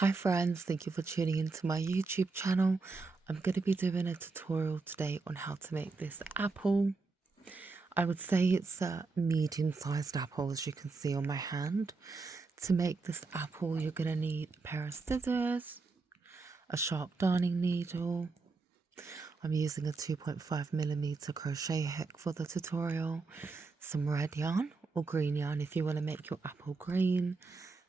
Hi friends, thank you for tuning into my YouTube channel. I'm going to be doing a tutorial today on how to make this apple. I would say it's a medium-sized apple, as you can see on my hand. To make this apple, you're going to need a pair of scissors, a sharp darning needle. I'm using a 2.5mm crochet hook for the tutorial, some red yarn or green yarn if you want to make your apple green,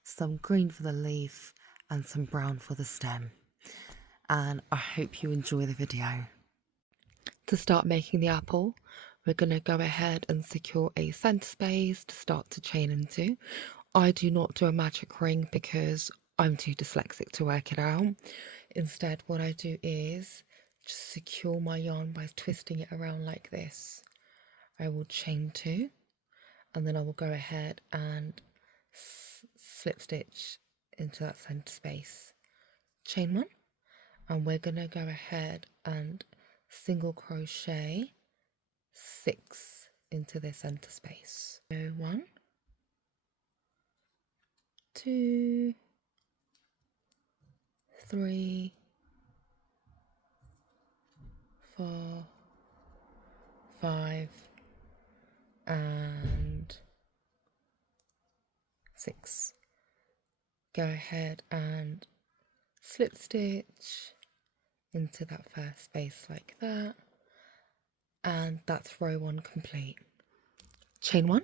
some green for the leaf, and some brown for the stem. And I hope you enjoy the video. To start making the apple, we're going to go ahead and secure a center space to start to chain into. I do not do a magic ring because I'm too dyslexic to work it out. Instead, what I do is just secure my yarn by twisting it around like this. I will chain two, and then I will go ahead and slip stitch into that center space. Chain one, and we're going to go ahead and single crochet 6 into the center space. So 1, 2, 3, 4, 5, and 6. Go ahead and slip stitch into that first space like that, and that's row 1 complete. Chain 1,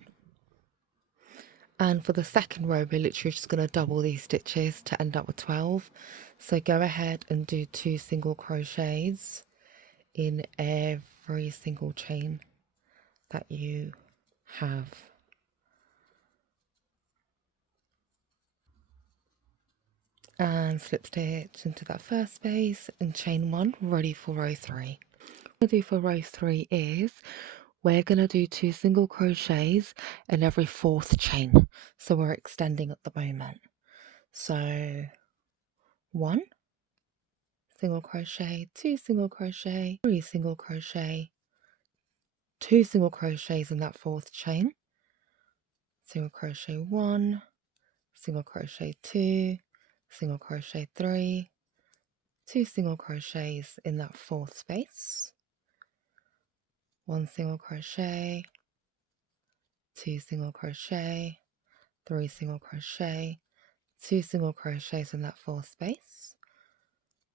and for the second row we're literally just going to double these stitches to end up with 12. So go ahead and do 2 single crochets in every single chain that you have. And slip stitch into that first space and chain 1, ready for row 3. What we're going to do for row 3 is we're going to do 2 single crochets in every 4th chain. So we're extending at the moment. So 1 single crochet, 2 single crochet, 3 single crochet, 2 single crochets in that 4th chain, single crochet 1, single crochet 2, single crochet 3, 2 single crochets in that 4th space, 1 single crochet, 2 single crochet, 3 single crochet, 2 single crochets in that 4th space,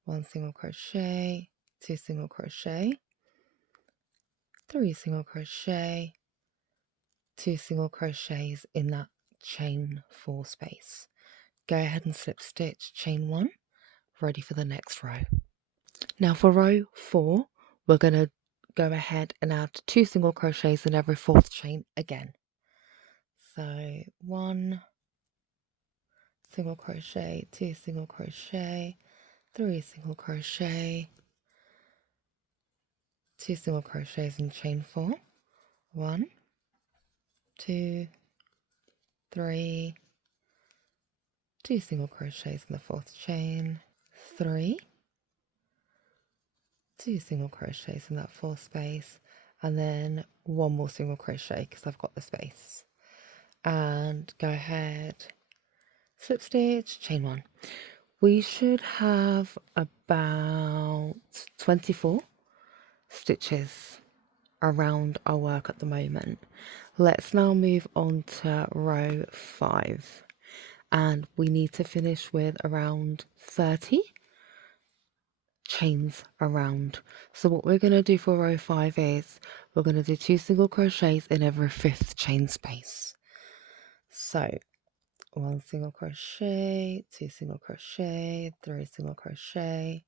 1 single crochet, 2 single crochet, 3 single crochet, 2 single crochets in that chain 4 space. Go ahead and slip stitch chain 1, ready for the next row. Now for row 4, we're going to go ahead and add 2 single crochets in every 4th chain again. So 1 single crochet, 2 single crochet, 3 single crochet, 2 single crochets in chain 4, 1, 2, 3, 2 single crochets in the 4th chain, 3, 2 single crochets in that 4th space, and then 1 more single crochet because I've got the space. And go ahead, slip stitch, chain 1. We should have about 24 stitches around our work at the moment. Let's now move on to row 5, and we need to finish with around 30 chains around. So what we're going to do for row 5 is we're going to do 2 single crochets in every 5th chain space. So 1 single crochet, 2 single crochet, 3 single crochet,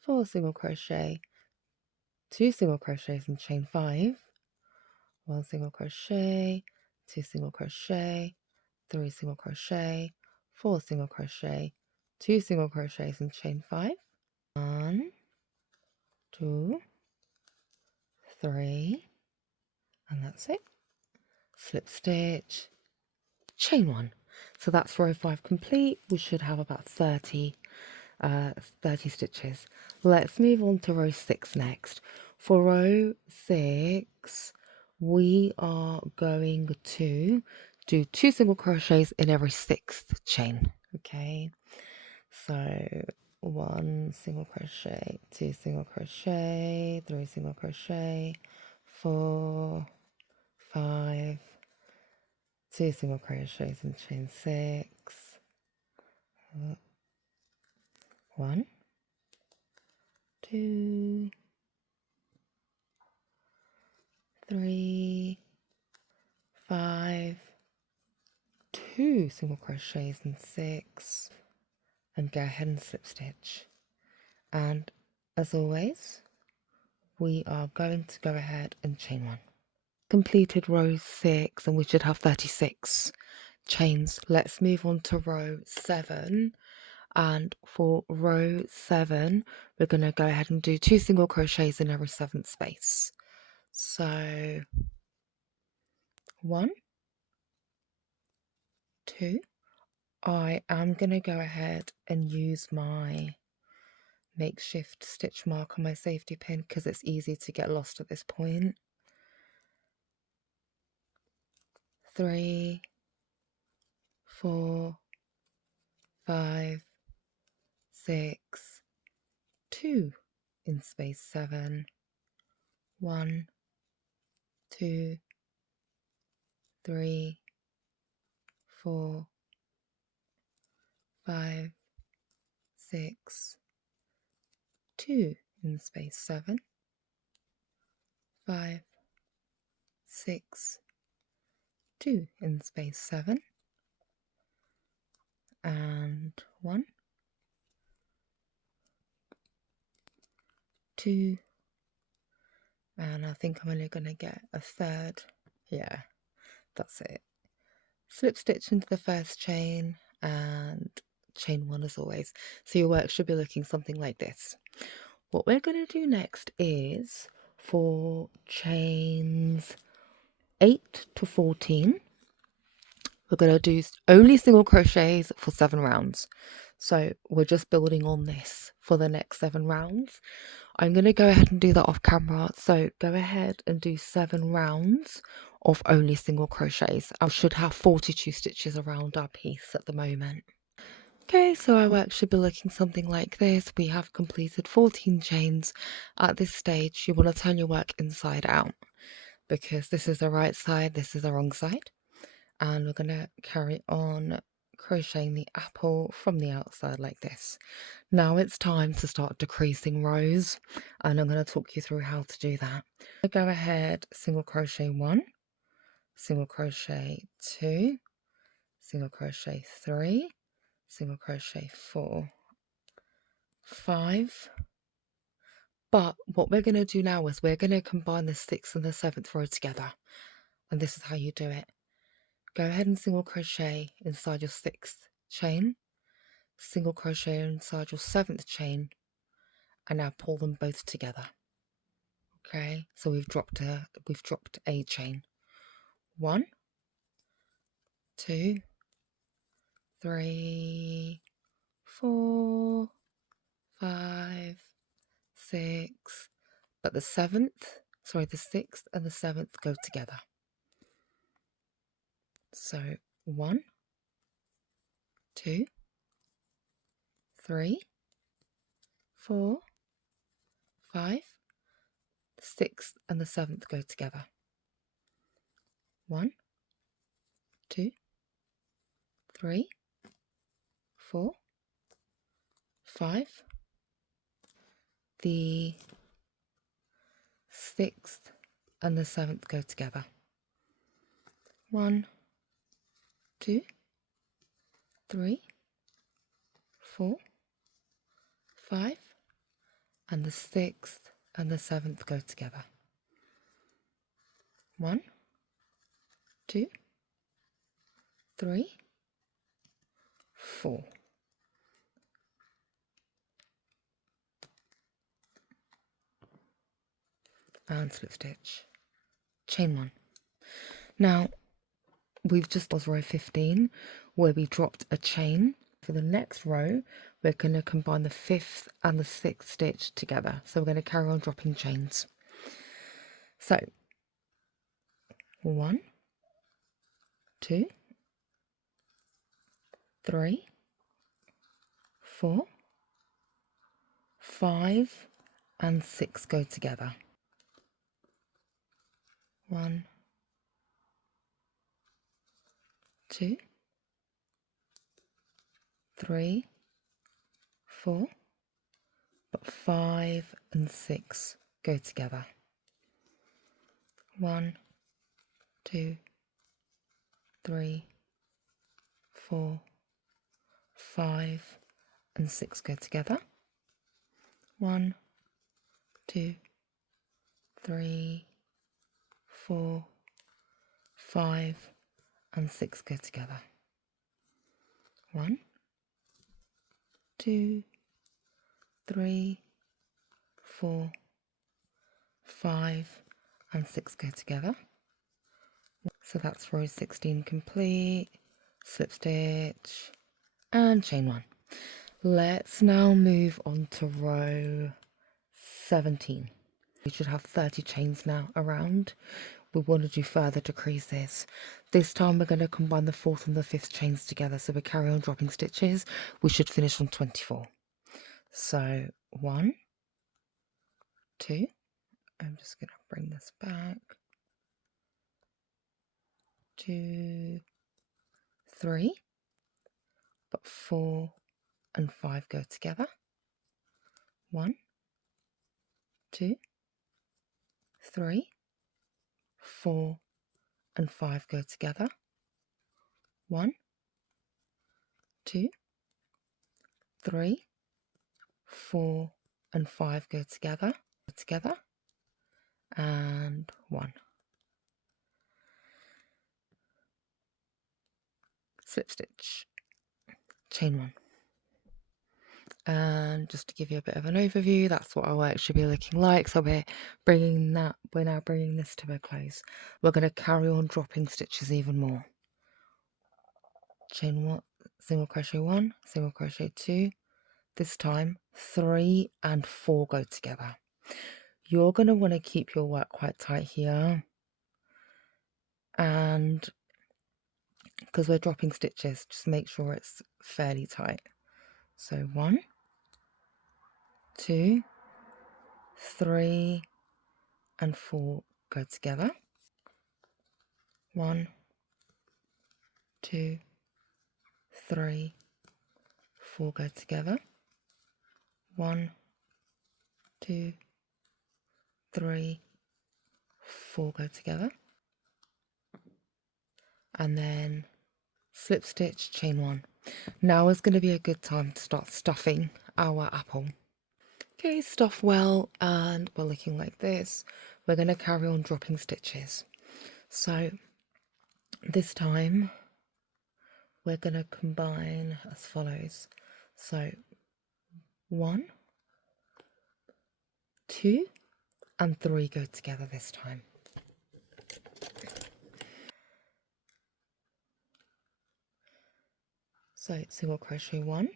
4 single crochet, 2 single crochets in chain 5, 1 single crochet, 2 single crochet, 3 single crochet, 4 single crochet, 2 single crochets in chain 5, 1, 2, 3, and that's it. Slip stitch, chain 1. So that's row 5 complete. We should have about 30 stitches. Let's move on to row 6 next. For row 6, we are going to do 2 single crochets in every 6th chain. Okay, So 1 single crochet, 2 single crochet, 3 single crochet, 4, 5, 2 single crochets and chain 6, 1, 2, 3, 5, 2 single crochets and 6, and go ahead and slip stitch. And as always, we are going to go ahead and chain 1. Completed row 6 and we should have 36 chains. Let's move on to row 7, and for row 7 we're going to go ahead and do 2 single crochets in every 7th space. So 1, 2. I am going to go ahead and use my makeshift stitch mark on my safety pin because it's easy to get lost at this point. 3, 4, 5, 6, 2 in space 7, 1, 2, 3, 4, 5, 6, 2 in space 7, 5, 6, 2 in space 7, and 1, 2, and I think I'm only going to get a third. Yeah, that's it. Slip stitch into the first chain and chain 1 as always. So your work should be looking something like this. What we're going to do next is for chains 8 to 14, we're going to do only single crochets for 7 rounds. So we're just building on this for the next 7 rounds. I'm going to go ahead and do that off camera. So go ahead and do 7 rounds of only single crochets. I should have 42 stitches around our piece at the moment. Okay, so our work should be looking something like this. We have completed 14 chains. At this stage, you want to turn your work inside out because this is the right side, this is the wrong side. And we're going to carry on crocheting the apple from the outside like this. Now it's time to start decreasing rows, and I'm going to talk you through how to do that. Go ahead, single crochet 1, single crochet 2, single crochet 3, single crochet 4, 5. But what we're going to do now is we're going to combine the 6th and the 7th row together, and this is how you do it. Go ahead and single crochet inside your 6th chain, single crochet inside your 7th chain, and now pull them both together. Okay, so we've dropped a chain. 1, 2, 3, 4, 5, 6. But the 6th and the 7th go together. So 1, 2, 3, 4, 5. The 6th and the 7th go together. 1, 2, 3, 4, 5. The 6th and the 7th go together. 1, 2, 3, 4, 5, and the 6th and the 7th go together. 1, 2, 3, 4. And slip stitch, chain 1. Now we've just was row 15 where we dropped a chain. For the next row we're going to combine the 5th and the 6th stitch together, so we're going to carry on dropping chains. So 1, 2, 3, 4, 5 and 6 go together. 1, 2, 3, 4, but 5 and 6 go together. 1, 2, 3, 4, 5 and 6 go together. 1, 2, 3, 4, 5 and 6 go together. 1, 2, 3, 4, 5 and 6 go together. So that's row 16 complete, slip stitch and chain 1. Let's now move on to row 17. We should have 30 chains now around. We want to do further decreases. This time we're going to combine the 4th and the 5th chains together, so we carry on dropping stitches. We should finish on 24. So 1, 2, I'm just going to bring this back, 2, 3, but 4 and 5 go together. 1, 2, 3, 4 and 5 go together. 1, 2, 3, 4 and 5 go together, and 1. Slip stitch, chain 1. And just to give you a bit of an overview, that's what our work should be looking like. So we're now bringing this to a close. We're going to carry on dropping stitches even more. Chain 1, single crochet 1, single crochet 2. This time 3 and 4 go together. You're going to want to keep your work quite tight here, and because we're dropping stitches, just make sure it's fairly tight. So 1, 2, 3 and 4 go together. 1, 2, 3, 4 go together. 1, 2, 3, 4 go together. And then slip stitch, chain 1. Now is going to be a good time to start stuffing our apple. Okay, stuff well, and we're looking like this. We're going to carry on dropping stitches. So this time we're going to combine as follows. So 1, 2 and 3 go together this time. So single crochet 1,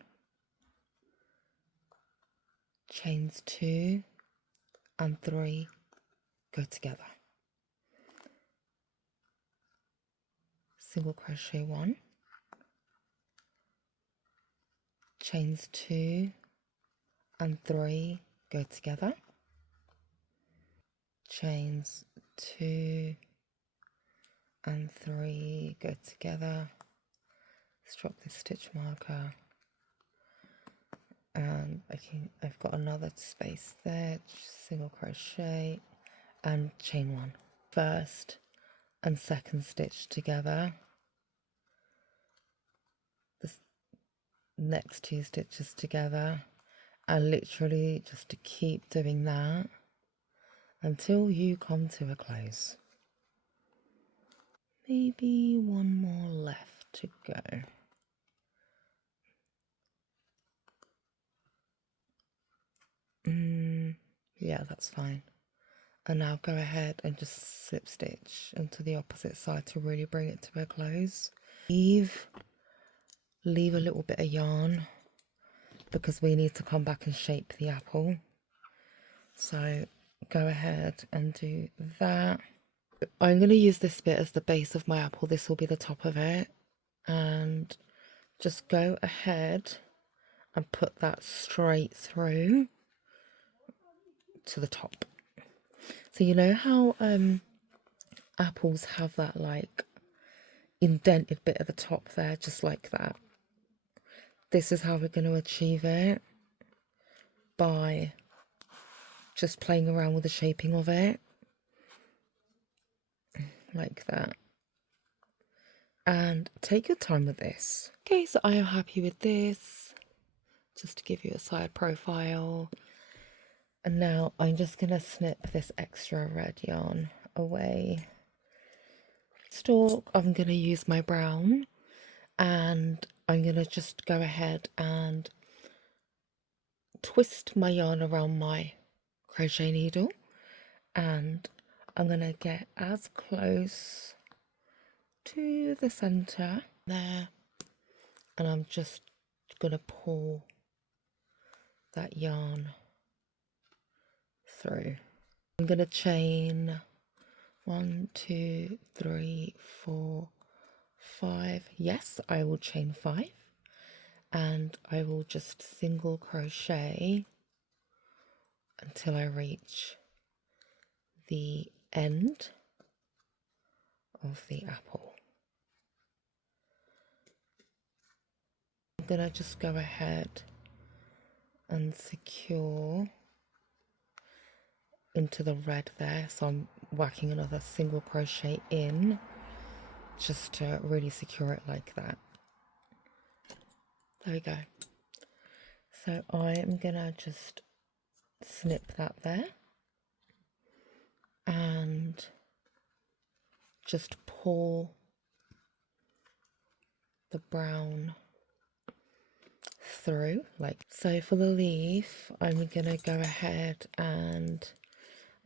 chains 2 and 3 go together. Single crochet 1, chains 2 and 3 go together. Chains 2 and 3 go together. Let's drop this stitch marker, and I've got another space there. Single crochet and chain 1. First and second stitch together. The next 2 stitches together, and literally just to keep doing that until you come to a close. Maybe one more left to go. Yeah, that's fine. And now go ahead and just slip stitch into the opposite side to really bring it to a close. Leave a little bit of yarn because we need to come back and shape the apple. So go ahead and do that. I'm going to use this bit as the base of my apple. This will be the top of it. And just go ahead and put that straight through to the top. So you know how apples have that like indented bit at the top there, just like that? This is how we're going to achieve it, by just playing around with the shaping of it like that. And take your time with this. Okay, so I am happy with this, just to give you a side profile. And now I'm just going to snip this extra red yarn away. Stalk, I'm going to use my brown, and I'm going to just go ahead and twist my yarn around my crochet needle, and I'm going to get as close to the center there, and I'm just going to pull that yarn through. I'm going to chain 1, 2, 3, 4, 5. Yes, I will chain 5, and I will just single crochet until I reach the end of the apple. I'm going to just go ahead and secure into the red there, so I'm whacking another single crochet in just to really secure it like that. There we go. So I am gonna just snip that there and just pull the brown through like so. For the leaf, I'm gonna go ahead and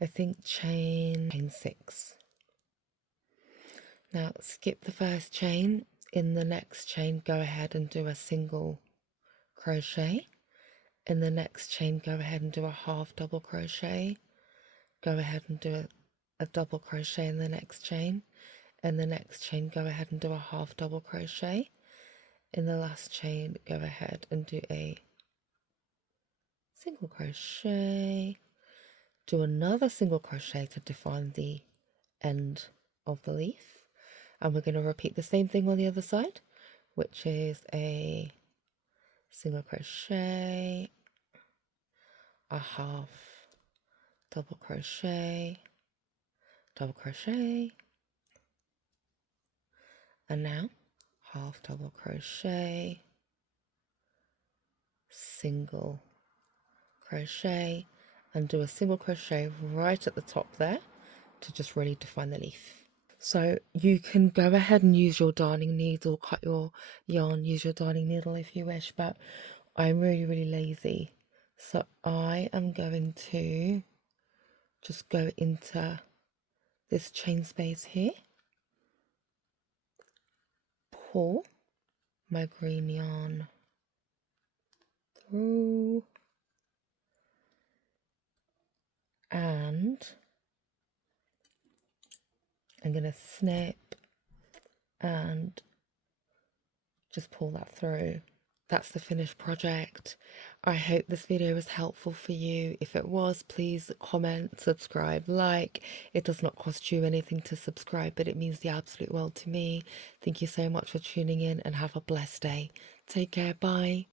I think chain 6. Now skip the first chain. In the next chain, go ahead and do a single crochet. In the next chain, go ahead and do a half double crochet. Go ahead and do a double crochet in the next chain. In the next chain, go ahead and do a half double crochet. In the last chain, go ahead and do a single crochet. Do another single crochet to define the end of the leaf. And we're going to repeat the same thing on the other side, which is a single crochet, a half double crochet, double crochet, and now half double crochet, single crochet, and do a single crochet right at the top there to just really define the leaf. So you can go ahead and use your darning needle, cut your yarn, use your darning needle if you wish, but I'm really lazy. So I am going to just go into this chain space here, pull my green yarn through, and I'm going to snip and just pull that through. That's the finished project. I hope this video was helpful for you. If it was, please comment, subscribe, like. It does not cost you anything to subscribe, but it means the absolute world to me. Thank you so much for tuning in, and have a blessed day. Take care. Bye.